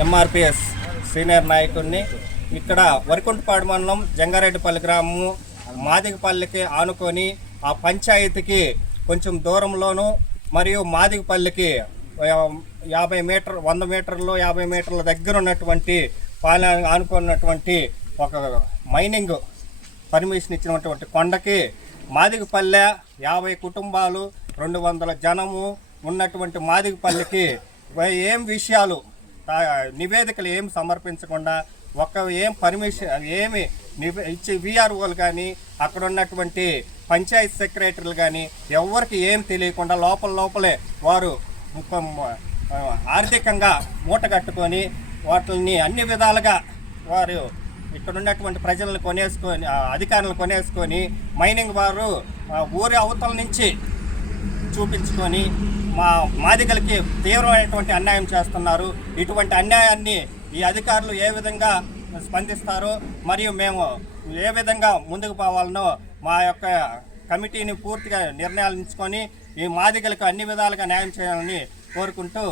MRPS senior నాయకుడిని ఇక్కడ వరికుంటపాడు మండలం జంగారెడ్డిపల్లి గ్రామము మాదిగపల్లికి ఆనుకొని ఆ పంచాయతీకి కొంచెం దూరంలోను మరియు మాదిగపల్లికి యాభై మీటర్ వంద మీటర్లు యాభై మీటర్ల దగ్గర ఉన్నటువంటి పాలన ఆనుకున్నటువంటి ఒక మైనింగ్ పర్మిషన్ ఇచ్చినటువంటి కొండకి మాదిగపల్లె యాభై కుటుంబాలు రెండు వందల జనము ఉన్నటువంటి మాదిగపల్లికి ఏం విషయాలు నివేదికలు ఏం సమర్పించకుండా ఒక్క ఏం పర్మిషన్ ఏమి నివే ఇచ్చి విఆర్ఓలు కానీ అక్కడ ఉన్నటువంటి పంచాయత్ సెక్రటరీలు కానీ ఎవరికి ఏం తెలియకుండా లోపల లోపలే వారు ఆర్థికంగా మూట కట్టుకొని వాటిని అన్ని విధాలుగా వారు ఇక్కడ ఉన్నటువంటి ప్రజలను కొనేసుకొని అధికారులను కొనేసుకొని మైనింగ్ వారు ఊరి అవతల నుంచి చూపించుకొని మా మాదిగలకి తీవ్రమైనటువంటి అన్యాయం చేస్తున్నారు. ఇటువంటి అన్యాయాన్ని ఈ అధికారులు ఏ విధంగా స్పందిస్తారో మరియు మేము ఏ విధంగా ముందుకు పోవాలనో మా యొక్క కమిటీని పూర్తిగా నిర్ణయాలు ఈ మాదిగలకు అన్ని విధాలుగా న్యాయం చేయాలని కోరుకుంటూ